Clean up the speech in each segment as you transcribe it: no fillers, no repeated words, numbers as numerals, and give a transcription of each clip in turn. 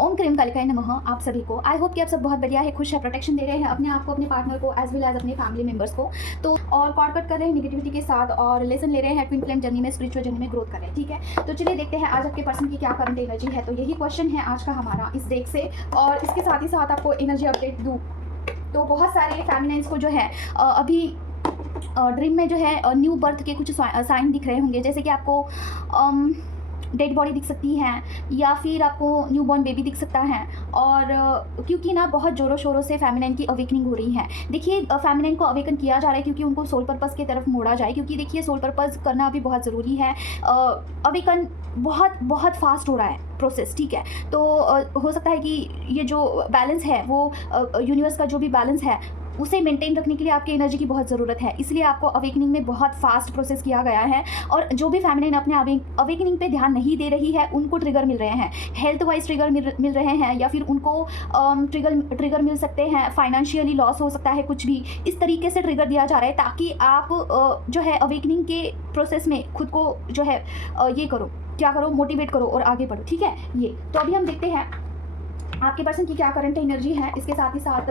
ओम cream कालिकाय नमः आप सभी को। आई होप कि आप सब बहुत बढ़िया है, खुश है, प्रोटेक्शन दे रहे हैं अपने आप को, अपने पार्टनर को, एज वेल एज अपने फैमिली मेंबर्स को। तो और कॉर्ड कट कर रहे हैं नेगेटिविटी के साथ और लेसन ले रहे हैं ट्विन फ्लेम जर्नी में, स्पिरिचुअल जर्नी में ग्रोथ कर रहे हैं। ठीक है, तो चलिए देखते हैं आज आपके पर्सन की क्या करंट एनर्जी है। तो यही क्वेश्चन है आज का हमारा इस डेक से, और इसके साथ ही साथ आपको एनर्जी अपडेट दूँ तो बहुत सारे फेमिनाइंस को जो है अभी ड्रीम में जो है न्यू बर्थ के कुछ साइन दिख रहे होंगे, जैसे कि आपको डेड बॉडी दिख सकती है या फिर आपको न्यू बॉर्न बेबी दिख सकता है। और क्योंकि ना बहुत ज़ोरों शोरों से फेमिनाइन की अवेकनिंग हो रही है। देखिए फेमिनाइन को अवेकन किया जा रहा है क्योंकि उनको सोल पर्पस की तरफ मोड़ा जाए, क्योंकि देखिए सोल पर्पस करना अभी बहुत ज़रूरी है। अवेकन बहुत फास्ट हो रहा है प्रोसेस। ठीक है, तो हो सकता है कि ये जो बैलेंस है वो यूनिवर्स का जो भी बैलेंस है उसे मेंटेन रखने के लिए आपकी एनर्जी की बहुत ज़रूरत है, इसलिए आपको अवेकनिंग में बहुत फास्ट प्रोसेस किया गया है। और जो भी फेमिनाइन अपने अवेकनिंग पे ध्यान नहीं दे रही है उनको ट्रिगर मिल रहे हैं, हेल्थ वाइज ट्रिगर मिल रहे हैं, या फिर उनको ट्रिगर मिल सकते हैं, फाइनेंशियली लॉस हो सकता है, कुछ भी इस तरीके से ट्रिगर दिया जा रहा है ताकि आप जो है अवेकनिंग के प्रोसेस में खुद को जो है ये करो, क्या करो, मोटिवेट करो और आगे बढ़ो। ठीक है, ये तो अभी हम देखते हैं आपके पर्सन की क्या करंट एनर्जी है, इसके साथ ही साथ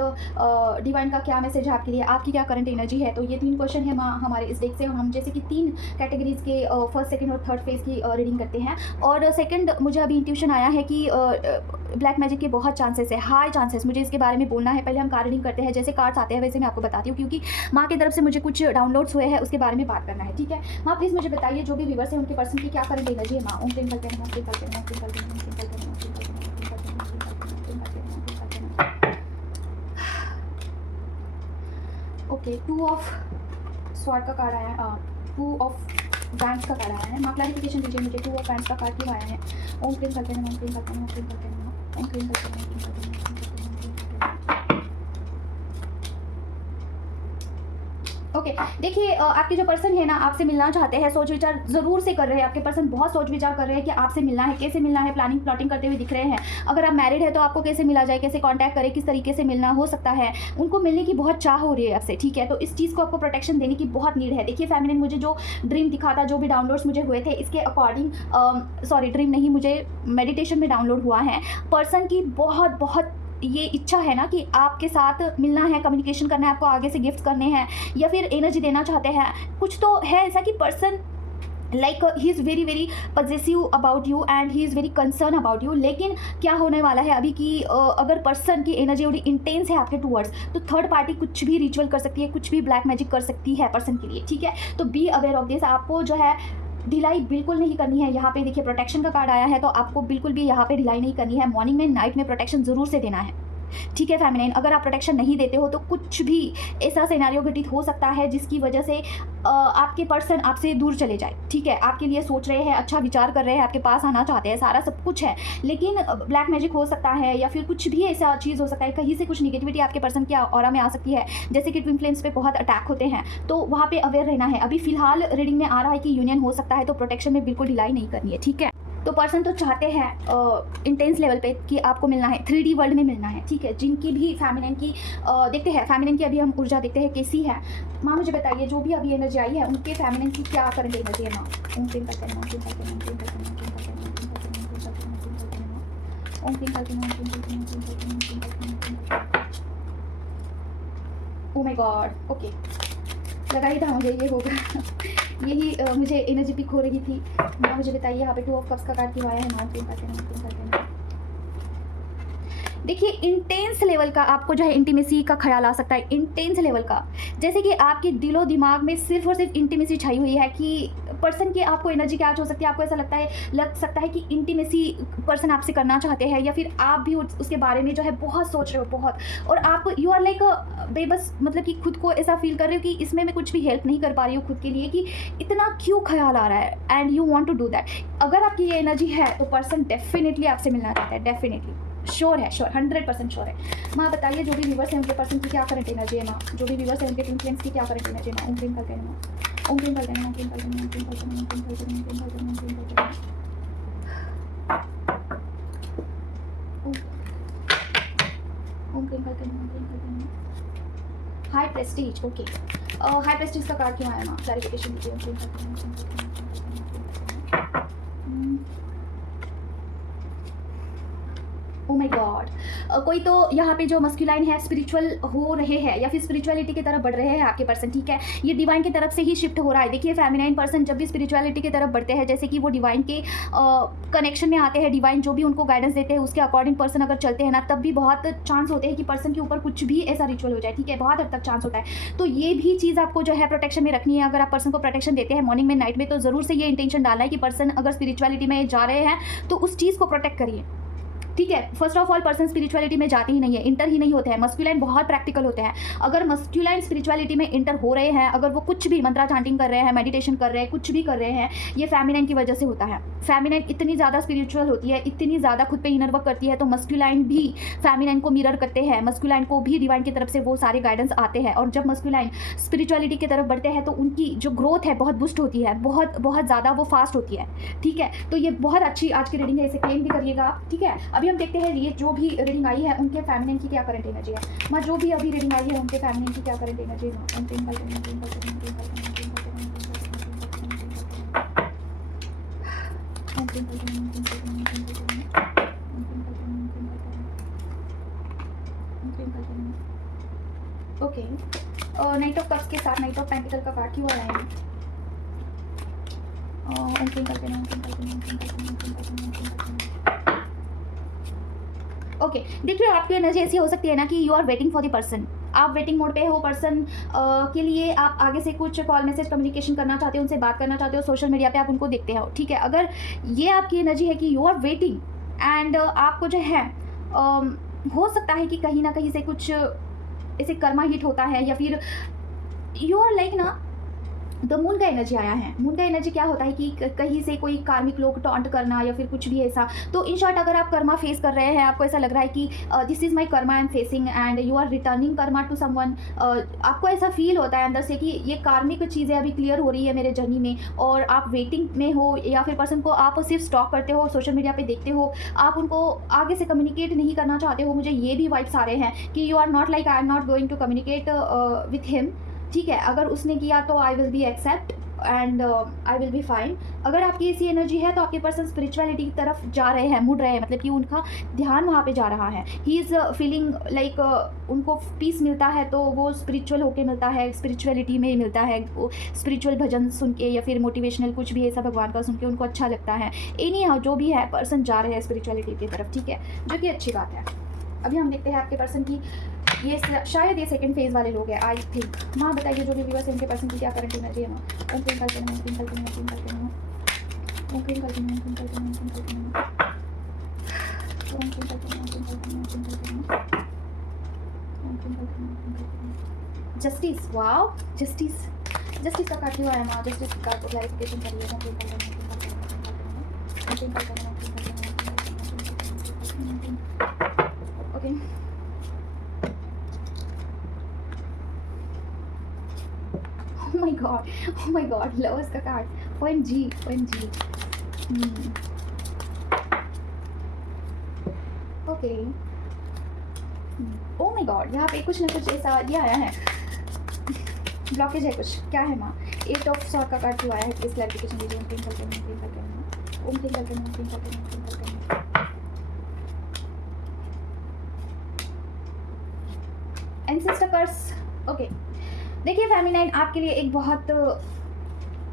डिवाइन का क्या मैसेज है आपके लिए, आपकी क्या करंट एनर्जी है। तो ये 3 क्वेश्चन है हमारे इस डेक से, और हम जैसे कि 3 कैटेगरीज के फर्स्ट, सेकंड और थर्ड फेज की रीडिंग करते हैं। और सेकंड मुझे अभी इंट्यूशन आया है कि ब्लैक मैजिक के बहुत चांसेस है, हाई चांसेस, मुझे इसके बारे में बोलना है। पहले हम कार्ड रीडिंग करते हैं, जैसे कार्ड्स आते हैं वैसे मैं आपको बताती हूँ, क्योंकि माँ की तरफ से मुझे कुछ डाउनलोड्स हुए हैं, उसके बारे में बात करना है। ठीक है माँ, प्लीज़ मुझे बताइए जो भी व्यूअर्स हैं उनके पर्सन की क्या करंट एनर्जी है। माँ ओम प्रेम करते हैं, ओके 2 ऑफ स्वॉर्ड का कार्ड आया है, 2 ऑफ बैंड्स का कार्ड आया है। माँ क्लैरिफिकेशन दीजिए मुझे, 2 ऑफ बैंड्स का कार्ड क्यों आया है। ओम प्रेम करते हैं, ओम प्रेम करते हैं, ओम प्रेम करते हैं, ओम प्रेम करते हैं, ओम प्रेम करते हैं। ओके देखिए आपके जो पर्सन है ना आपसे मिलना चाहते हैं, सोच विचार ज़रूर से कर रहे हैं। आपके पर्सन बहुत सोच विचार कर रहे हैं कि आपसे मिलना है, कैसे मिलना है, प्लानिंग प्लॉटिंग करते हुए दिख रहे हैं। अगर आप मैरिड है तो आपको कैसे मिला जाए, कैसे कांटेक्ट करें, किस तरीके से मिलना हो सकता है, उनको मिलने की बहुत चाह हो रही है आपसे। ठीक है, तो इस चीज़ को आपको प्रोटेक्शन देने की बहुत नीड है। देखिए फेमिनिन मुझे जो ड्रीम दिखा था, जो भी डाउनलोड्स मुझे हुए थे, इसके अकॉर्डिंग सॉरी ड्रीम नहीं, मुझे मेडिटेशन में डाउनलोड हुआ है। पर्सन की बहुत ये इच्छा है ना कि आपके साथ मिलना है, कम्युनिकेशन करना है, आपको आगे से गिफ्ट करने हैं या फिर एनर्जी देना चाहते हैं। कुछ तो है ऐसा कि person like he is very positive about you and he is very concern about you. लेकिन क्या होने वाला है अभी कि अगर पर्सन की एनर्जी बड़ी इंटेंस है आपके टूवर्ड्स, तो थर्ड पार्टी कुछ भी रिचुअल कर सकती है, कुछ भी ब्लैक मैजिक कर सकती है पर्सन के लिए। ठीक है, तो बी अवेयर ऑफ दिस। आपको जो है ढिलाई बिल्कुल नहीं करनी है। यहाँ पे देखिए प्रोटेक्शन का कार्ड आया है, तो आपको बिल्कुल भी यहाँ पे ढिलाई नहीं करनी है। मॉर्निंग में, नाइट में प्रोटेक्शन ज़रूर से देना है। ठीक है फेमिनाइन, अगर आप प्रोटेक्शन नहीं देते हो तो कुछ भी ऐसा सिनेरियो घटित हो सकता है जिसकी वजह से आपके पर्सन आपसे दूर चले जाए। ठीक है, आपके लिए सोच रहे हैं, अच्छा विचार कर रहे हैं, आपके पास आना चाहते हैं, सारा सब कुछ है, लेकिन ब्लैक मैजिक हो सकता है या फिर कुछ भी ऐसा चीज़ हो सकता है, कहीं से कुछ निगेटिविटी आपके पर्सन की ऑरा में आ सकती है। जैसे कि ट्विन फ्लेम्स पे बहुत अटैक होते हैं, तो वहाँ पे अवेयर रहना है। अभी फिलहाल रीडिंग में आ रहा है कि यूनियन हो सकता है, तो प्रोटेक्शन में बिल्कुल ढिलाई नहीं करनी है। ठीक है, तो पर्सन तो चाहते हैं इंटेंस लेवल पे कि आपको मिलना है, 3D वर्ल्ड में मिलना है। ठीक है, जिनकी भी फेमिनिन की देखते हैं, फेमिनिन की अभी हम ऊर्जा देखते हैं कैसी है। माँ मुझे बताइए जो भी अभी एनर्जी आई है उनके फेमिनिन की क्या करंट एनर्जी है। माँ ओम प्रेम करते हैं, ओम प्रेम करते हैं, ओम प्रेम करते हैं, ओम प्रेम करते हैं, ओम प्रेम करते हैं, ओम प्रेम करते हैं, ओम प्रेम करते हैं, ओम प्रेम करते हैं, ओम प्रेम करते हैं। ओह माय गॉड, ओके लगा ही था मुझे ये होगा यही मुझे एनर्जी पिक हो रही थी। माँ मुझे बताइए यहाँ पे 2 ऑफ कप्स का कार्ड क्यों आया है। माँ करते हैं। देखिए इंटेंस लेवल का आपको जो है इंटीमेसी का ख्याल आ सकता है, इंटेंस लेवल का, जैसे कि आपके दिलो दिमाग में सिर्फ और सिर्फ इंटीमेसी छाई हुई है कि पर्सन की आपको एनर्जी क्या हो सकती है। आपको ऐसा लग सकता है कि इंटीमेसी पर्सन आपसे करना चाहते हैं, या फिर आप भी उसके बारे में जो है बहुत सोच रहे हो बहुत, और आप यू आर लाइक बेबस, मतलब कि खुद को ऐसा फील कर रहे हो कि इसमें मैं कुछ भी हेल्प नहीं कर पा रही हूँ खुद के लिए, कि इतना क्यों ख्याल आ रहा है, and you want to do that. अगर आपकी ये एनर्जी है तो पर्सन डेफिनेटली आपसे मिलना चाहता है, डेफिनेटली श्योर है, श्योर 100% श्योर है। माँ बताइए जो भी व्यूअर्स हैं उनके पर्सन की क्या करंट एनर्जी है। माँ जो भी व्यूअर्स हैं उनके ट्विन फ्लेम्स की क्या करंट एनर्जी है। माँ ओम प्रेम करते हैं, माँ ओम प्रेम करते हैं, ओम प्रेम करते हैं, ओम प्रेम करते हैं, ओम प्रेम करते हैं, ओम प्रेम करते हैं, ओम प्रेम करते हैं, ओम प्रेम करते हैं, ओम प्रेम करते हैं। High Prestige, okay high Prestige का कार्ड क्यों आया। माँ क्लैरिफिकेशन दीजिए। ओम प्रेम करते हैं, ओम प्रेम करते हैं, ओम प्रेम करते हैं। ओह माय गॉड, कोई तो यहाँ पे जो मस्कुलाइन है स्पिरिचुअल हो रहे हैं या फिर स्पिरिचुअलिटी की तरफ बढ़ रहे हैं आपके पर्सन, ठीक है। ये डिवाइन की तरफ से ही शिफ्ट हो रहा है। देखिए फेमिनाइन पर्सन जब भी स्पिरिचुअलिटी की तरफ बढ़ते हैं, जैसे कि वो डिवाइन के कनेक्शन में आते हैं, डिवाइन जो भी उनको गाइडेंस देते हैं उसके अकॉर्डिंग पर्सन अगर चलते हैं ना, तब भी बहुत चांस होते हैं कि पर्सन के ऊपर कुछ भी ऐसा रिचुअल हो जाए, ठीक है, बहुत हद तक चांस होता है। तो ये भी चीज़ आपको जो है प्रोटेक्शन में रखनी है। अगर आप पर्सन को प्रोटेक्शन देते हैं मॉर्निंग में, नाइट में, तो ज़रूर से ये इंटेंशन डालना है कि पर्सन अगर स्पिरिचुअलिटी में जा रहे हैं तो उस चीज़ को प्रोटेक्ट करिए, ठीक है। First of all person spirituality में जाते ही नहीं है, इंटर ही नहीं होते हैं। मस्कुलाइन बहुत प्रैक्टिकल होते हैं। अगर मस्कुलाइन स्पिरिचुअलिटी में इंटर हो रहे हैं, अगर वो कुछ भी मंत्रा चांटिंग कर रहे हैं, मेडिटेशन कर रहे हैं, कुछ भी कर रहे हैं, ये फेमिनाइन की वजह से होता है। फेमिनाइन इतनी ज़्यादा स्पिरिचुअल होती है, इतनी ज़्यादा खुद पे इनर वर्क करती है, तो मस्कुलाइन भी फेमिनाइन को मिरर करते हैं। मस्कुलाइन को भी डिवाइन की तरफ से वो सारे गाइडेंस आते हैं। और जब मस्कुलाइन स्पिरिचुअलिटी की तरफ बढ़ते हैं तो उनकी जो ग्रोथ है बहुत बूस्ट होती है, बहुत बहुत ज़्यादा वो फास्ट होती है, ठीक है। तो ये बहुत अच्छी आज की रीडिंग है, इसे क्लेम भी करिएगा, ठीक है। अभी हम देखते हैं ये जो भी रीडिंग आई है उनके फेमिनिन की क्या करंट एनर्जी है। माँ जो भी अभी रीडिंग आई है उनके फेमिनिन की क्या करंट एनर्जी है। ओके, नाइट ऑफ कप्स के साथ नाइट ऑफ पेंटिकल का कार्ड क्यों आया है। ओके, देखिए आपकी एनर्जी ऐसी हो सकती है ना कि you are waiting for the person, आप वेटिंग मोड पे हो। पर्सन के लिए आप आगे से कुछ कॉल मैसेज कम्युनिकेशन करना चाहते हो, उनसे बात करना चाहते हो, सोशल मीडिया पे आप उनको देखते हो, ठीक है। अगर ये आपकी एनर्जी है कि यू आर वेटिंग एंड आपको जो है हो सकता है कि कहीं ना कहीं से कुछ ऐसे कर्मा हिट होता है, या फिर यू आर लाइक ना द मून का एनर्जी आया है। मून का एनर्जी क्या होता है कि कहीं से कोई कार्मिक लोग टॉन्ट करना या फिर कुछ भी ऐसा। तो इन शॉर्ट अगर आप कर्मा फेस कर रहे हैं, आपको ऐसा लग रहा है कि this is my karma I am facing and you are returning karma to someone, आपको ऐसा फील होता है अंदर से कि ये कार्मिक चीज़ें अभी क्लियर हो रही है मेरे जर्नी में, और आप वेटिंग में हो, या फिर पर्सन को आप सिर्फ स्टॉक करते हो, सोशल मीडिया पे देखते हो, आप उनको आगे से कम्युनिकेट नहीं करना चाहते हो। मुझे ये भी वाइब्स आ रहे हैं कि you are not like I am not going to communicate with him, ठीक है। अगर उसने किया तो I will be accept and I will be fine. अगर आपकी ऐसी एनर्जी है तो आपके पर्सन स्पिरिचुअलिटी की तरफ जा रहे हैं, मुड़ रहे हैं, मतलब कि उनका ध्यान वहाँ पे जा रहा है। ही इज़ फीलिंग लाइक उनको पीस मिलता है तो वो स्पिरिचुअल होके मिलता है, स्पिरिचुअलिटी में ही मिलता है। वो स्पिरिचुअल भजन सुन के या फिर मोटिवेशनल कुछ भी ऐसा भगवान का सुन के उनको अच्छा लगता है। एनी हाउ जो भी है पर्सन जा रहे हैं स्पिरिचुअलिटी की तरफ, ठीक है, जो कि अच्छी बात है। अभी हम देखते हैं आपके पर्सन की, ये शायद ये सेकंड फेज वाले लोग हैं आई थिंक। माँ बताइए जो भी व्यूअर्स इनके पर्सन की क्या करंट एनर्जी है। माँ जस्टिस, वाओ जस्टिस, जस्टिस का कार्ड क्यों आया माँ। जस्टिस का कार्ड को क्लैरिफिकेशन करिए। Okay, oh my god, lovers का card, OMG, okay, oh my god, यहाँ पे कुछ ना कुछ ऐसा ये आया है, ब्लॉकेज है कुछ, क्या है माँ। 8 ऑफ सॉर्ड का कार्ड क्यों आया है, प्लीज क्लैरिफिकेशन दीजिए। एंसेस्टर कर्स, ओके। देखिए फेमिनाइन आपके लिए एक बहुत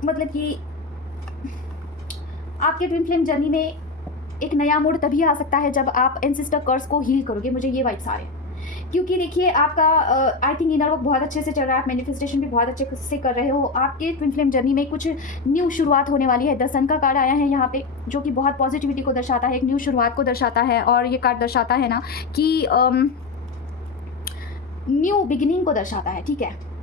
मतलब कि आपके ट्विन फ्लेम जर्नी में एक नया मोड़ तभी आ सकता है जब आप एंसेस्टर कर्स को हील करोगे। मुझे ये वाइब्स आ रहे हैं, क्योंकि देखिए आपका आई थिंक इनर वर्क बहुत अच्छे से चल रहा है, आप मैनिफेस्टेशन भी बहुत अच्छे से कर रहे हो। आपके ट्विन फ्लेम जर्नी में कुछ न्यू शुरुआत होने वाली है। द सन का कार्ड आया है यहाँ पे, जो कि बहुत पॉजिटिविटी को दर्शाता है, एक न्यू शुरुआत को दर्शाता है। और ये कार्ड दर्शाता है ना कि न्यू बिगिनिंग को दर्शाता है, ठीक है।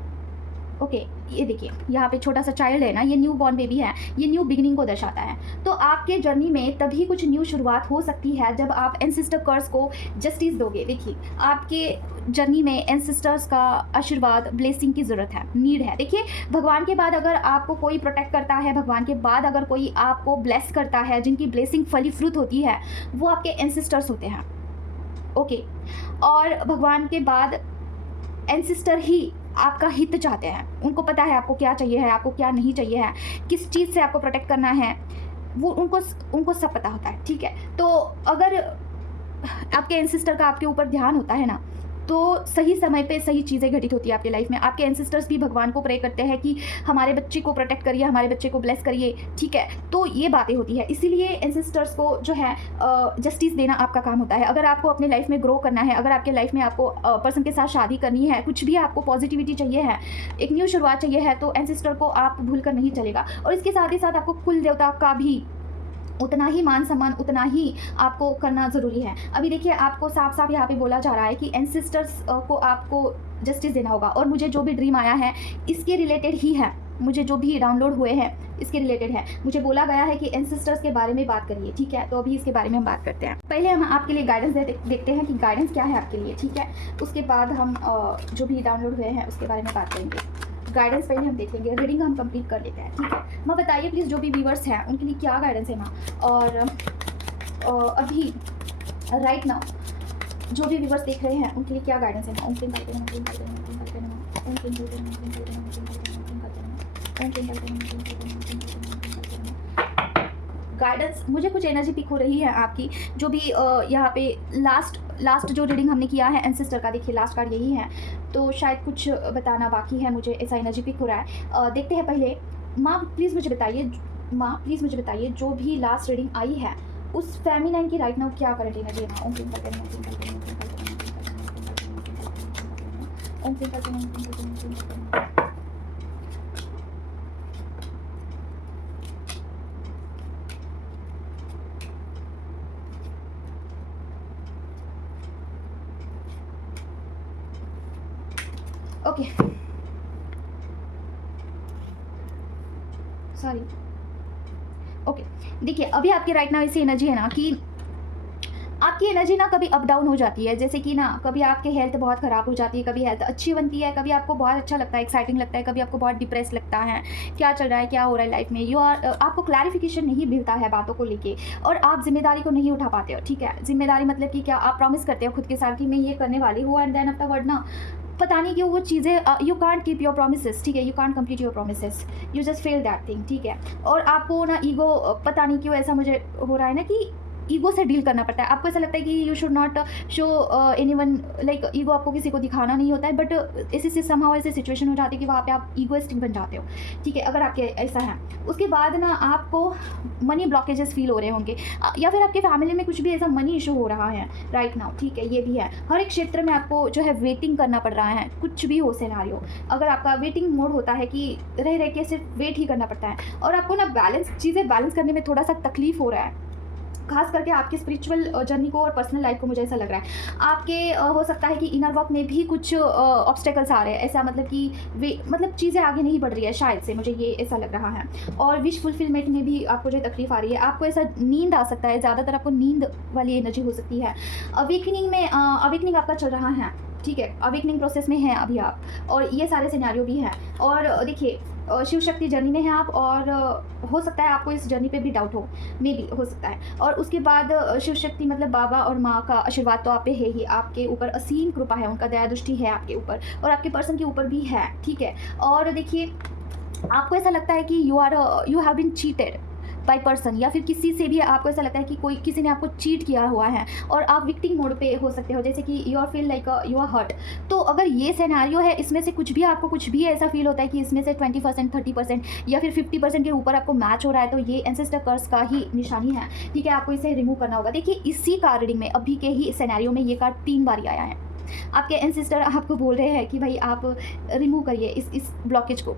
ओके, ये देखिए यहाँ पे छोटा सा चाइल्ड है ना, ये न्यू बॉर्न बेबी है, ये न्यू बिगिनिंग को दर्शाता है। तो आपके जर्नी में तभी कुछ न्यू शुरुआत हो सकती है जब आप एंसेस्टर कर्स को जस्टिस दोगे। देखिए आपके जर्नी में एंसेस्टर्स का आशीर्वाद, ब्लेसिंग की ज़रूरत है, नीड है। देखिए भगवान के बाद अगर आपको कोई प्रोटेक्ट करता है, भगवान के बाद अगर कोई आपको ब्लेस करता है, जिनकी ब्लेसिंग फली फ्रूट होती है, वो आपके एंसेस्टर्स होते हैं, ओके। और भगवान के बाद एंसेस्टर ही आपका हित चाहते हैं, उनको पता है आपको क्या चाहिए है, आपको क्या नहीं चाहिए है, किस चीज़ से आपको प्रोटेक्ट करना है, वो उनको सब पता होता है, ठीक है। तो अगर आपके एंसेस्टर का आपके ऊपर ध्यान होता है ना, तो सही समय पे सही चीज़ें घटित होती है आपकी लाइफ में। आपके एंसेस्टर्स भी भगवान को प्रे करते हैं कि हमारे बच्चे को प्रोटेक्ट करिए, हमारे बच्चे को ब्लेस करिए, ठीक है। तो ये बातें होती है, इसीलिए एंसेस्टर्स को जो है जस्टिस देना आपका काम होता है। अगर आपको अपने लाइफ में ग्रो करना है, अगर आपके लाइफ में आपको पर्सन के साथ शादी करनी है, कुछ भी आपको पॉजिटिविटी चाहिए है, एक न्यू शुरुआत चाहिए है, तो एंसेस्टर को आप भूल कर नहीं चलेगा। और इसके साथ ही साथ आपको कुल देवता का भी उतना ही मान सम्मान, उतना ही आपको करना ज़रूरी है। अभी देखिए, आपको साफ साफ यहाँ पे बोला जा रहा है कि एंसेस्टर्स को आपको जस्टिस देना होगा। और मुझे जो भी ड्रीम आया है इसके रिलेटेड ही है, मुझे जो भी डाउनलोड हुए हैं इसके रिलेटेड है। मुझे बोला गया है कि एंसेस्टर्स के बारे में बात करिए, ठीक है। तो अभी इसके बारे में हम बात करते हैं। पहले हम आपके लिए गाइडेंस देखते हैं कि गाइडेंस क्या है आपके लिए, ठीक है। उसके बाद हम जो भी डाउनलोड हुए हैं उसके बारे में बात करेंगे। गाइडेंस पहले हम देख लेंगे, रीडिंग हम कंप्लीट कर लेते हैं, ठीक है। माँ बताइए प्लीज़, जो भी व्यूवर्स हैं उनके लिए क्या गाइडेंस है माँ। और अभी राइट नाउ जो भी व्यूवर्स देख रहे हैं उनके लिए क्या गाइडेंस है माँ। गाइडेंस मुझे कुछ एनर्जी पिक हो रही है आपकी। जो भी यहाँ पे लास्ट जो रीडिंग हमने किया है एंसेस्टर का, देखिए लास्ट कार्ड यही है, तो शायद कुछ बताना बाकी है, मुझे ऐसा एनर्जी पिक हो रहा है। देखते हैं पहले। माँ प्लीज़ मुझे बताइए जो भी लास्ट रीडिंग आई है उस फेमिनाइन की राइट नाउ क्या करंट एनर्जी है माँ। Okay, sorry, okay. देखिए, अभी आपकी राइट नाउ ऐसी एनर्जी है ना कि आपकी एनर्जी ना कभी अप डाउन हो जाती है। जैसे कि ना कभी आपकी हेल्थ बहुत ख़राब हो जाती है, कभी हेल्थ अच्छी बनती है, कभी आपको बहुत अच्छा लगता है, एक्साइटिंग लगता है, कभी आपको बहुत डिप्रेस लगता है, क्या चल रहा है, क्या हो रहा है लाइफ में। आपको क्लैरिफिकेशन नहीं मिलता है बातों को लेके, और आप जिम्मेदारी को नहीं उठा पाते हो, ठीक है। जिम्मेदारी मतलब कि क्या, आप प्रॉमिस करते हो खुद के साथ कि मैं ये करने वाली हूँ, एंड देन आफ्टर वर्ड ना पता नहीं क्यों वो चीज़ें, you can't keep your promises, ठीक है। You can't complete your promises, you just fail that thing, ठीक है। और आपको ना ईगो, पता नहीं क्यों ऐसा मुझे हो रहा है ना कि ईगो से डील करना पड़ता है। आपको ऐसा लगता है कि you should not show anyone, like ego आपको किसी को दिखाना नहीं होता है, बट ऐसे समहाउ ऐसी सिचुएशन हो जाती है कि वहाँ पे आप ईगोइस्टिक बन जाते हो, ठीक है, अगर आपके ऐसा है। उसके बाद ना आपको मनी ब्लॉकेजेस फील हो रहे होंगे, या फिर आपके फैमिली में कुछ भी ऐसा मनी इशू हो रहा है राइट नाउ, ठीक है। ये भी है, हर एक क्षेत्र में आपको जो है वेटिंग करना पड़ रहा है, कुछ भी हो सिनेरियो। अगर आपका वेटिंग मोड होता है कि रह के सिर्फ वेट ही करना पड़ता है, और आपको ना चीज़ें बैलेंस करने में थोड़ा सा तकलीफ हो रहा है, खास करके आपकी स्पिरिचुअल जर्नी को और पर्सनल लाइफ को। मुझे ऐसा लग रहा है आपके हो सकता है कि इनर वर्क में भी कुछ ऑब्स्टेकल्स आ रहे हैं, ऐसा मतलब कि मतलब चीज़ें आगे नहीं बढ़ रही है शायद से, मुझे ये ऐसा लग रहा है। और विश फुलफिलमेंट में भी आपको जो तकलीफ आ रही है, आपको ऐसा नींद आ सकता है, ज़्यादातर आपको नींद वाली एनर्जी हो सकती है। अवेकनिंग आपका चल रहा है, ठीक है, अवेकनिंग प्रोसेस में है अभी आप, और ये सारे सिनेरियो भी हैं। और देखिए, शिव शक्ति जर्नी में है आप, और हो सकता है आपको इस जर्नी पे भी डाउट हो, मे भी हो सकता है। और उसके बाद शिव शक्ति मतलब बाबा और माँ का आशीर्वाद तो आप पे है ही, आपके ऊपर असीम कृपा है, उनका दया दृष्टि है आपके ऊपर, और आपके पर्सन के ऊपर भी है, ठीक है। और देखिए, आपको ऐसा लगता है कि you have been cheated by person, या फिर किसी से भी आपको ऐसा लगता है कि किसी ने आपको चीट किया हुआ है, और आप विक्टिम मोड पे हो सकते हो, जैसे कि you are feel like you are hurt. तो अगर ये सिनेरियो है, इसमें से आपको कुछ भी ऐसा फील होता है कि इसमें से 20%, 30% या फिर 50% के ऊपर आपको मैच हो रहा है, तो ये एंसेस्टर कर्स का ही निशानी है, ठीक है। आपको इसे रिमूव करना होगा। देखिए, इसी कार्ड रीडिंग में अभी के ही सिनेरियो में ये कार्ड 3 बार आया है। आपके एंसेस्टर आपको बोल रहे हैं कि भाई आप रिमूव करिए इस ब्लॉकेज को।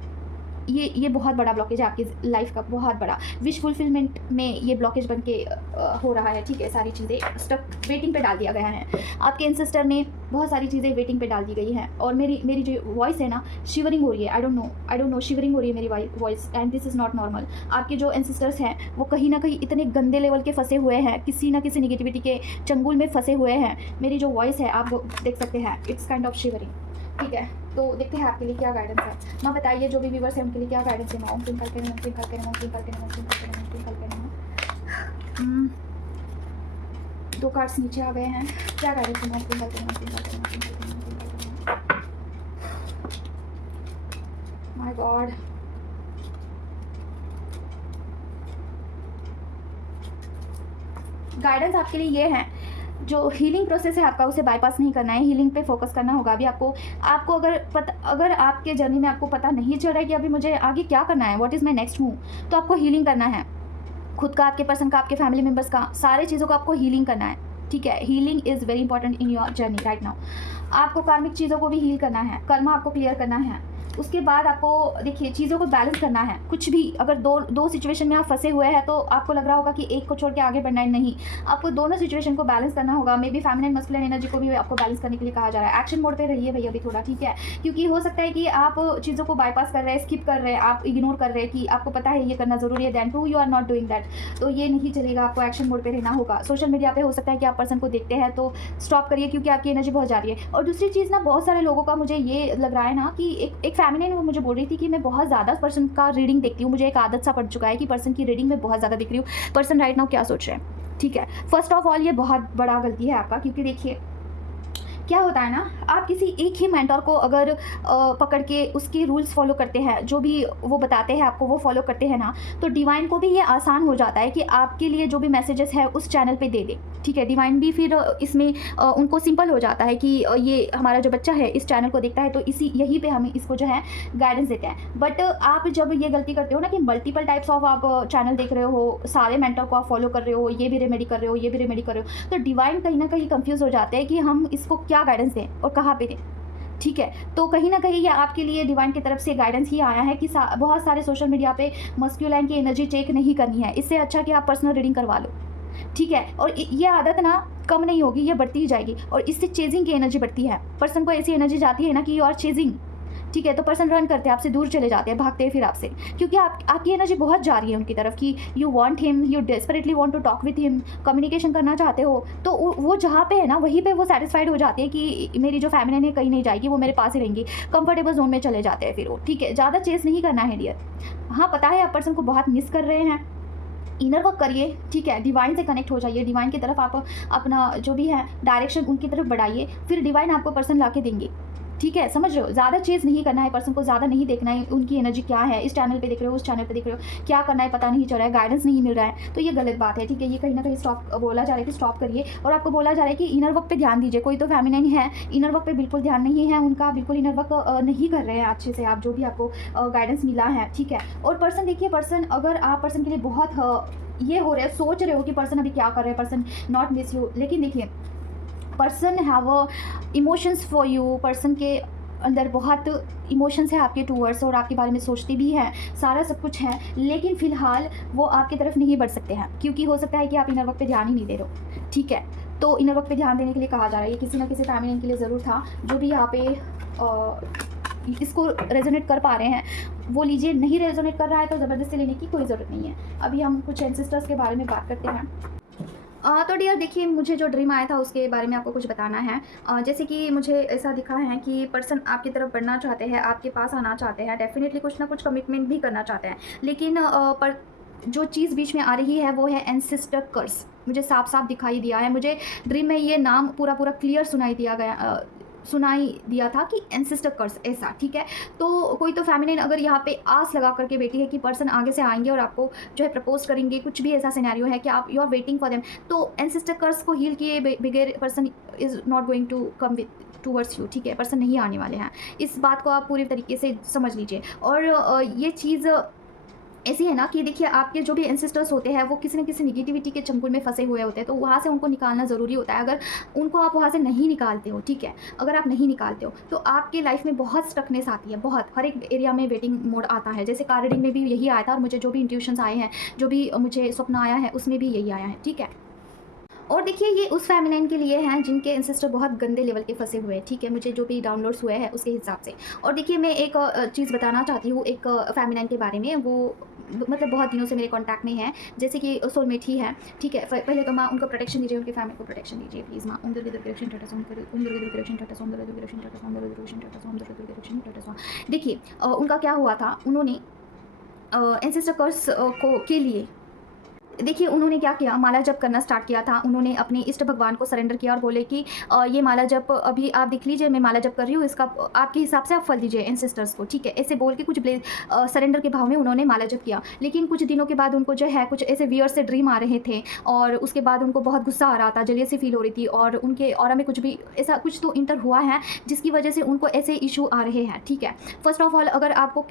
ये बहुत बड़ा ब्लॉकेज है आपकी लाइफ का, बहुत बड़ा। विश फुलफिलमेंट में ये ब्लॉकेज बन के हो रहा है, ठीक है। सारी चीज़ें स्टक वेटिंग पे डाल दिया गया है। आपके एंसेस्टर ने बहुत सारी चीज़ें वेटिंग पे डाल दी गई हैं, और मेरी जो वॉइस है ना, शिवरिंग हो रही है। आई डोंट नो शिवरिंग हो रही है मेरी voice, and this is not normal. आपके जो एंसेस्टर्स हैं वो कहीं ना कहीं इतने गंदे लेवल के फंसे हुए हैं, किसी ना किसी निगेटिविटी के चंगुल में फंसे हुए हैं। मेरी जो वॉइस है आप देख सकते हैं, इट्स काइंड ऑफ शिवरिंग, ठीक है। तो देखते हैं आपके लिए क्या गाइडेंस है। माँ बताइए, जो भी व्यूवर्स हैं उनके लिए क्या गाइडेंस है माँ। दो कार्ड्स नीचे आ गए हैं, क्या गाइडेंस है माय गॉड। गाइडेंस आपके लिए ये है, जो हीलिंग प्रोसेस है आपका, उसे बाईपास नहीं करना है, हीलिंग पे फोकस करना होगा। अभी आपको अगर आपके जर्नी में आपको पता नहीं चल रहा है कि अभी मुझे आगे क्या करना है, what is my next move, तो आपको हीलिंग करना है। खुद का, आपके पर्सन का, आपके फैमिली मेम्बर्स का, सारे चीज़ों को आपको हीलिंग करना है, ठीक है। Healing is very important in your journey right now. आपको कार्मिक चीज़ों को भी हील करना है, कर्मा आपको क्लियर करना है। उसके बाद आपको देखिए चीज़ों को बैलेंस करना है। कुछ भी अगर दो सिचुएशन में आप फंसे हुए हैं तो आपको लग रहा होगा कि एक को छोड़ के आगे बढ़ना है, नहीं, आपको दोनों सिचुएशन को बैलेंस करना होगा। May be feminine masculine energy को भी आपको बैलेंस करने के लिए कहा जा रहा है। एक्शन मोड पे रहिए भैया अभी थोड़ा, ठीक है, क्योंकि हो सकता है कि आप चीज़ों को बाईपास कर रहे हैं, स्किप कर रहे हैं, आप इग्नोर कर रहे हैं कि आपको पता है ये करना ज़रूरी है, then too you are not doing that, तो ये नहीं चलेगा, आपको एक्शन मोड पे रहना होगा। सोशल मीडिया पे हो सकता है कि आप पर्सन को देखते हैं तो स्टॉप करिए, क्योंकि आपकी एनर्जी बहुत जा रही है। और दूसरी चीज़ ना, बहुत सारे लोगों का मुझे ये लग रहा है ना कि एक फेमिनिन वो मुझे बोल रही थी कि मैं बहुत ज़्यादा पर्सन का रीडिंग देखती हूँ, मुझे एक आदत सा पड़ चुका है कि पर्सन की रीडिंग में बहुत ज़्यादा दिख रही हूँ, पर्सन राइट नाउ क्या सोच रहे हैं, ठीक है। फर्स्ट ऑफ ऑल ये बहुत बड़ा गलती है आपका, क्योंकि देखिए क्या होता है ना, आप किसी एक ही मेंटर को अगर पकड़ के उसके रूल्स फॉलो करते हैं, जो भी वो बताते हैं आपको वो फॉलो करते हैं ना, तो डिवाइन को भी ये आसान हो जाता है कि आपके लिए जो भी मैसेजेस है उस चैनल पे दे दे, ठीक है। डिवाइन भी फिर इसमें उनको सिंपल हो जाता है कि ये हमारा जो बच्चा है इस चैनल को देखता है, तो यहीं पे हम इसको जो है गाइडेंस देते हैं। बट आप जब ये गलती करते हो ना कि मल्टीपल टाइप्स ऑफ आप चैनल देख रहे हो, सारे मेंटर को आप फॉलो कर रहे हो, ये भी रेमेडी कर रहे हो, ये भी रेमेडी कर रहे हो, तो डिवाइन कहीं ना कहीं कंफ्यूज हो जाते हैं कि हम इसको क्या गाइडेंस दें और कहाँ पे दें, ठीक है। तो कहीं ना कहीं ये आपके लिए डिवाइन की तरफ से गाइडेंस ही आया है कि बहुत सारे सोशल मीडिया पे मस्कुलाइन की एनर्जी चेक नहीं करनी है, इससे अच्छा कि आप पर्सनल रीडिंग करवा लो, ठीक है। और ये आदत ना कम नहीं होगी, ये बढ़ती ही जाएगी, और इससे चेजिंग की एनर्जी बढ़ती है। पर्सन को ऐसी एनर्जी जाती है ना कि यू आर चेजिंग, ठीक है, तो पर्सन रन करते हैं आपसे, दूर चले जाते हैं, भागते हैं फिर आपसे, क्योंकि आपकी एनर्जी बहुत जा रही है उनकी तरफ कि you want him, you desperately want to talk with him, communication करना चाहते हो। तो वो जहाँ पे है ना वहीं पे वो सेटिस्फाइड हो जाती है कि मेरी जो फेमिनिन है कहीं नहीं जाएगी, वो मेरे पास ही रहेंगी, कंफर्टेबल जोन में चले जाते हैं फिर वो, ठीक है। ज़्यादा चेस नहीं करना है डियर। हाँ पता है आप पर्सन को बहुत मिस कर रहे हैं, इनर वर्क करिए, ठीक है, डिवाइन से कनेक्ट हो जाइए, डिवाइन की तरफ आप अपना जो भी है डायरेक्शन उनकी तरफ बढ़ाइए, फिर डिवाइन आपको पर्सन ला के देंगे, ठीक है, समझ रहे हो। ज़्यादा चेज़ नहीं करना है, पर्सन को ज़्यादा नहीं देखना है, उनकी एनर्जी क्या है, इस चैनल पे देख रहे हो, उस चैनल पे देख रहे हो, क्या करना है पता नहीं चल रहा है, गाइडेंस नहीं मिल रहा है, तो ये गलत बात है, ठीक है। ये कहीं ना कहीं स्टॉप बोला जा रहा है कि स्टॉप करिए, और आपको बोला जा रहा है कि इनर वर्क पे ध्यान दीजिए। कोई तो फेमिनिन है इनर वर्क पे बिल्कुल ध्यान नहीं है उनका, बिल्कुल इनर वर्क नहीं कर रहे हैं अच्छे से, आप जो भी आपको गाइडेंस मिला है, ठीक है। और पर्सन देखिए, पर्सन अगर आप पर्सन के लिए बहुत ये हो रहे हैं, सोच रहे हो कि पर्सन अभी क्या कर रहे हैं, पर्सन नॉट मिस यू, लेकिन देखिए person have emotions for you, person के अंदर बहुत इमोशंस है आपके टूवर्ड्स, और आपके बारे में सोचते भी हैं, सारा सब कुछ है, लेकिन फ़िलहाल वो आपकी तरफ नहीं बढ़ सकते हैं, क्योंकि हो सकता है कि आप इनर वर्क पे ध्यान ही नहीं दे रहे हो, ठीक है। तो इनर वर्क पे ध्यान देने के लिए कहा जा रहा है, ये किसी ना किसी फेमिनिन के लिए ज़रूर था। जो भी यहाँ पे इसको रेजोनेट कर पा रहे हैं वो लीजिए, नहीं रेजोनेट कर रहा है तो ज़बरदस्ती लेने की कोई ज़रूरत नहीं है। अभी हम कुछ एंसेस्टर्स के बारे में बात करते हैं। तो डियर देखिए, मुझे जो ड्रीम आया था उसके बारे में आपको कुछ बताना है। जैसे कि मुझे ऐसा दिखा है कि पर्सन आपकी तरफ बढ़ना चाहते हैं, आपके पास आना चाहते हैं, डेफिनेटली कुछ ना कुछ कमिटमेंट भी करना चाहते हैं, लेकिन पर जो चीज़ बीच में आ रही है वो है एंसेस्टर कर्स। मुझे साफ साफ दिखाई दिया है, मुझे ड्रीम में ये नाम पूरा क्लियर सुनाई दिया था कि एंसेस्टर कर्स ऐसा, ठीक है। तो कोई तो फेमिनिन अगर यहाँ पे आस लगा करके बैठी है कि पर्सन आगे से आएंगे और आपको जो है प्रपोज करेंगे, कुछ भी ऐसा सिनेरियो है कि आप you are waiting for them, तो एंसेस्टर कर्स को हील किए बगैर person is not going to come with towards you, ठीक है, पर्सन नहीं आने वाले हैं। इस बात को आप पूरी तरीके से समझ लीजिए। और ये चीज़ ऐसी है ना कि देखिए, आपके जो भी एंसेस्टर्स होते हैं वो किसी न किसी निगेटिविटी के चंगुल में फंसे हुए होते हैं, तो वहाँ से उनको निकालना ज़रूरी होता है। अगर उनको आप वहाँ से नहीं निकालते हो, ठीक है, अगर आप नहीं निकालते हो तो आपके लाइफ में बहुत स्टकनेस आती है, बहुत, हर एक एरिया में वेटिंग मोड आता है। जैसे कार रीडिंग में भी यही आया था, और मुझे जो भी इंट्यूशंस आए हैं, जो भी मुझे स्वप्न आया है, उसमें भी यही आया है, ठीक है। और देखिए, ये उस फेमिनिन के लिए हैं जिनके एंसेस्टर बहुत गंदे लेवल के फंसे हुए हैं, ठीक है, मुझे जो भी डाउनलोड्स हुए हैं उसके हिसाब से। और देखिए, मैं एक चीज़ बताना चाहती हूँ एक फेमिनिन के बारे में, वो मतलब बहुत दिनों से मेरे कांटेक्ट में है, जैसे कि सोलमेट ही है, ठीक है। पहले तो माँ उनको प्रोटेक्शन दीजिए, उनकी फैमिली को प्रोटेक्शन दीजिए प्लीज़ माँ। देखिए उनका क्या हुआ था, उन्होंने एंसेस्टर कर्स को के लिए देखिए उन्होंने क्या किया, माला जप करना स्टार्ट किया था। उन्होंने अपने इष्ट भगवान को सरेंडर किया और बोले कि ये माला जप अभी आप देख लीजिए, मैं माला जप कर रही हूँ, इसका आपके हिसाब से आप फल दीजिए एंसेस्टर्स को, ठीक है। ऐसे बोल के कुछ सरेंडर के भाव में उन्होंने माला जप किया। लेकिन कुछ दिनों के बाद उनको जो है कुछ ऐसे वियर से ड्रीम आ रहे थे और उसके बाद उनको बहुत गुस्सा आ रहा था, जलियसी फील हो रही थी और उनके ऑरा में कुछ भी ऐसा कुछ तो इंटर हुआ है जिसकी वजह से उनको ऐसे इशू आ रहे हैं, ठीक है। फर्स्ट ऑफ ऑल, अगर आपको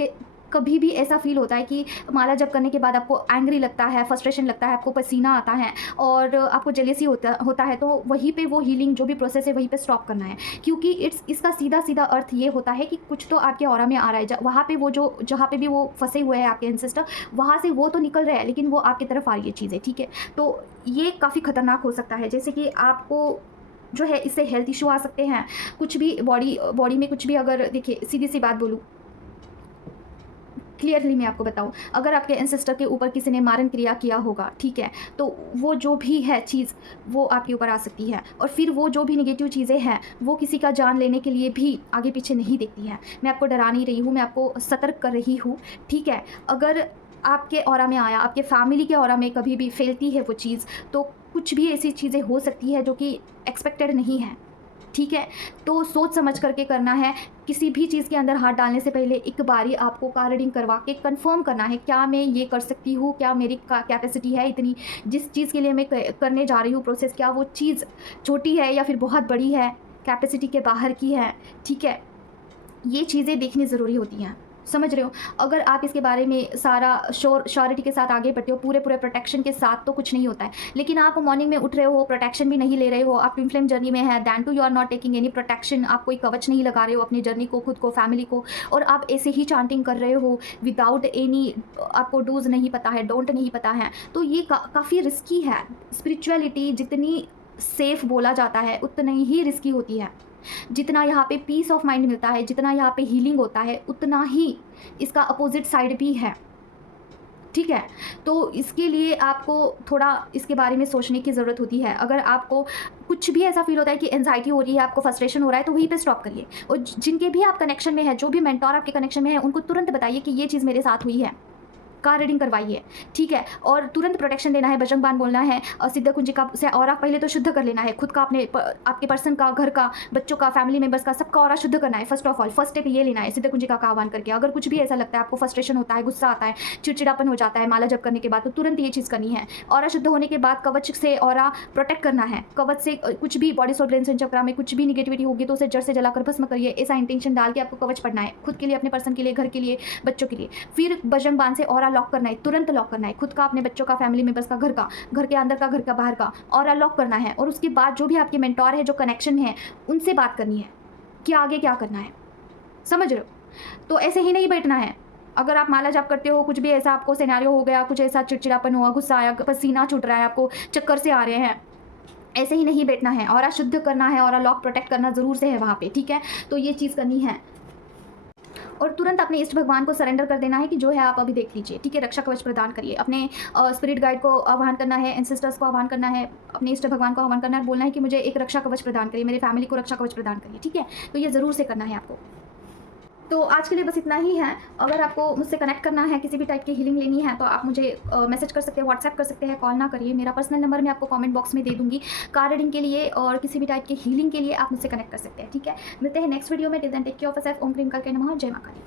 कभी भी ऐसा फील होता है कि माला जप करने के बाद आपको एंग्री लगता है, फ्रस्ट्रेशन लगता है, आपको पसीना आता है और आपको जेलेसी होता है, तो वहीं पे वो हीलिंग जो भी प्रोसेस है वहीं पे स्टॉप करना है। क्योंकि इसका सीधा सीधा अर्थ ये होता है कि कुछ तो आपके ऑरा में आ रहा है, वहाँ पे वो जहाँ पे भी वो फंसे हुए हैं आपके एंसेस्टर, वहाँ से वो तो निकल रहे हैं लेकिन वो आपकी तरफ आ रही है चीज़ें, ठीक है। तो ये काफ़ी खतरनाक हो सकता है, जैसे कि आपको जो है इससे हेल्थ इशू आ सकते हैं, कुछ भी बॉडी में कुछ भी, अगर देखिए सीधी सी बात बोलूँ, क्लियरली मैं आपको बताऊं, अगर आपके एंसेस्टर के ऊपर किसी ने मारण क्रिया किया होगा, ठीक है, तो वो जो भी है चीज़ वो आपके ऊपर आ सकती है और फिर वो जो भी नेगेटिव चीज़ें हैं वो किसी का जान लेने के लिए भी आगे पीछे नहीं देखती हैं। मैं आपको डरा नहीं रही हूँ, मैं आपको सतर्क कर रही हूँ, ठीक है। अगर आपके ऑरा में आया, आपके फैमिली के ऑरा में कभी भी फैलती है वो चीज़, तो कुछ भी ऐसी चीज़ें हो सकती है जो कि एक्सपेक्टेड नहीं है, ठीक है। तो सोच समझ करके करना है। किसी भी चीज़ के अंदर हाथ डालने से पहले एक बारी आपको कार रीडिंग करवा के कंफर्म करना है, क्या मैं ये कर सकती हूँ, क्या मेरी कैपेसिटी है इतनी, जिस चीज़ के लिए मैं करने जा रही हूँ प्रोसेस, क्या वो चीज़ छोटी है या फिर बहुत बड़ी है, कैपेसिटी के बाहर की है, ठीक है। ये चीज़ें देखनी ज़रूरी होती हैं, समझ रहे हो। अगर आप इसके बारे में सारा श्योरिटी के साथ आगे बढ़ते हो, पूरे प्रोटेक्शन के साथ, तो कुछ नहीं होता है। लेकिन आप मॉर्निंग में उठ रहे हो, प्रोटेक्शन भी नहीं ले रहे हो, आप ट्विन फ्लेम जर्नी में है, then too you are not taking any protection, आप कोई कवच नहीं लगा रहे हो अपनी जर्नी को, खुद को, फैमिली को, और आप ऐसे ही चांटिंग कर रहे हो विदाउट एनी, आपको डूज नहीं पता है, डोंट नहीं पता है, तो ये काफ़ी रिस्की है। स्पिरिचुअलिटी जितनी सेफ बोला जाता है उतनी ही रिस्की होती है। जितना यहाँ पे पीस ऑफ माइंड मिलता है, जितना यहाँ पे हीलिंग होता है, उतना ही इसका अपोजिट साइड भी है, ठीक है। तो इसके लिए आपको थोड़ा इसके बारे में सोचने की ज़रूरत होती है। अगर आपको कुछ भी ऐसा फील होता है कि एंजाइटी हो रही है, आपको फ्रस्ट्रेशन हो रहा है, तो वहीं पे स्टॉप करिए। और जिनके भी आप कनेक्शन में है, जो भी मेंटोर आपके कनेक्शन में है, उनको तुरंत बताइए कि ये चीज़ मेरे साथ हुई है, कार रीडिंग करवाइए, ठीक है। और तुरंत प्रोटेक्शन देना है, बजरंग बाण बोलना है, और सिद्ध कुंजिका से ऑरा पहले तो शुद्ध कर लेना है, खुद का, अपने आपके पर्सन का, घर का, बच्चों का, फैमिली मेंबर्स का, सबका ऑरा शुद्ध करना है। First of all first step ये लेना है, सिद्ध कुंजिका का आह्वान करके। अगर कुछ भी ऐसा लगता है, आपको फ्रस्ट्रेशन होता है, गुस्सा आता है, चिड़चिड़ापन हो जाता है माला जप करने के बाद, तो तुरंत ये चीज़ करनी है। ऑरा शुद्ध होने के बाद कवच से ऑरा प्रोटेक्ट करना है। कवच से कुछ भी बॉडी सोल ब्रेन चक्रा में कुछ भी निगेटिविटी होगी तो उसे जड़ से जलाकर भस्म करिए, ऐसा इंटेंशन डाल के आपको कवच पढ़ना है, खुद के लिए, अपने पर्सन के लिए, घर के लिए, बच्चों के लिए। फिर बजरंग बाण से ऑरा लॉक करना है, तुरंत लॉक करना है, खुद का, अपने बच्चों का, फैमिली मेंबर्स का, घर का, घर के अंदर का, घर का बाहर का, और अनलॉक करना है। और उसके बाद जो भी आपके मेंटोर है, जो कनेक्शन है, उनसे बात करनी है कि आगे क्या करना है, समझ रहे हो। तो ऐसे ही नहीं बैठना है। अगर आप माला जाप करते हो, कुछ भी ऐसा आपको सिनेरियो हो गया, कुछ ऐसा चिड़चिड़ापन हुआ, गुस्सा आया, पसीना छूट रहा है, आपको चक्कर से आ रहे हैं, ऐसे ही नहीं बैठना है। ऑरा शुद्ध करना है, ऑरा लॉक प्रोटेक्ट करना ज़रूर से है वहाँ पे, ठीक है। तो ये चीज़ करनी है और तुरंत अपने इष्ट भगवान को सरेंडर कर देना है कि जो है आप अभी देख लीजिए, ठीक है। रक्षा कवच प्रदान करिए, अपने स्पिरिट गाइड को आह्वान करना है, एंसेस्टर्स को आह्वान करना है, अपने इष्ट भगवान को आह्वान करना है, बोलना है कि मुझे एक रक्षा कवच प्रदान करिए, मेरी फैमिली को रक्षा कवच प्रदान करिए, ठीक है। तो ये ज़रूर से करना है आपको। तो आज के लिए बस इतना ही है। अगर आपको मुझसे कनेक्ट करना है, किसी भी टाइप की हीलिंग लेनी है, तो आप मुझे मैसेज कर सकते हैं, व्हाट्सएप कर सकते हैं, कॉल ना करिए। मेरा पर्सनल नंबर मैं आपको कमेंट बॉक्स में दे दूंगी। कार रीडिंग के लिए और किसी भी टाइप की हीलिंग के लिए आप मुझसे कनेक्ट कर सकते हैं, ठीक है। मिलते हैं नेक्स्ट वीडियो में। Till then take care of yourself. ओम क्रीम करके नमः। जय मां काली।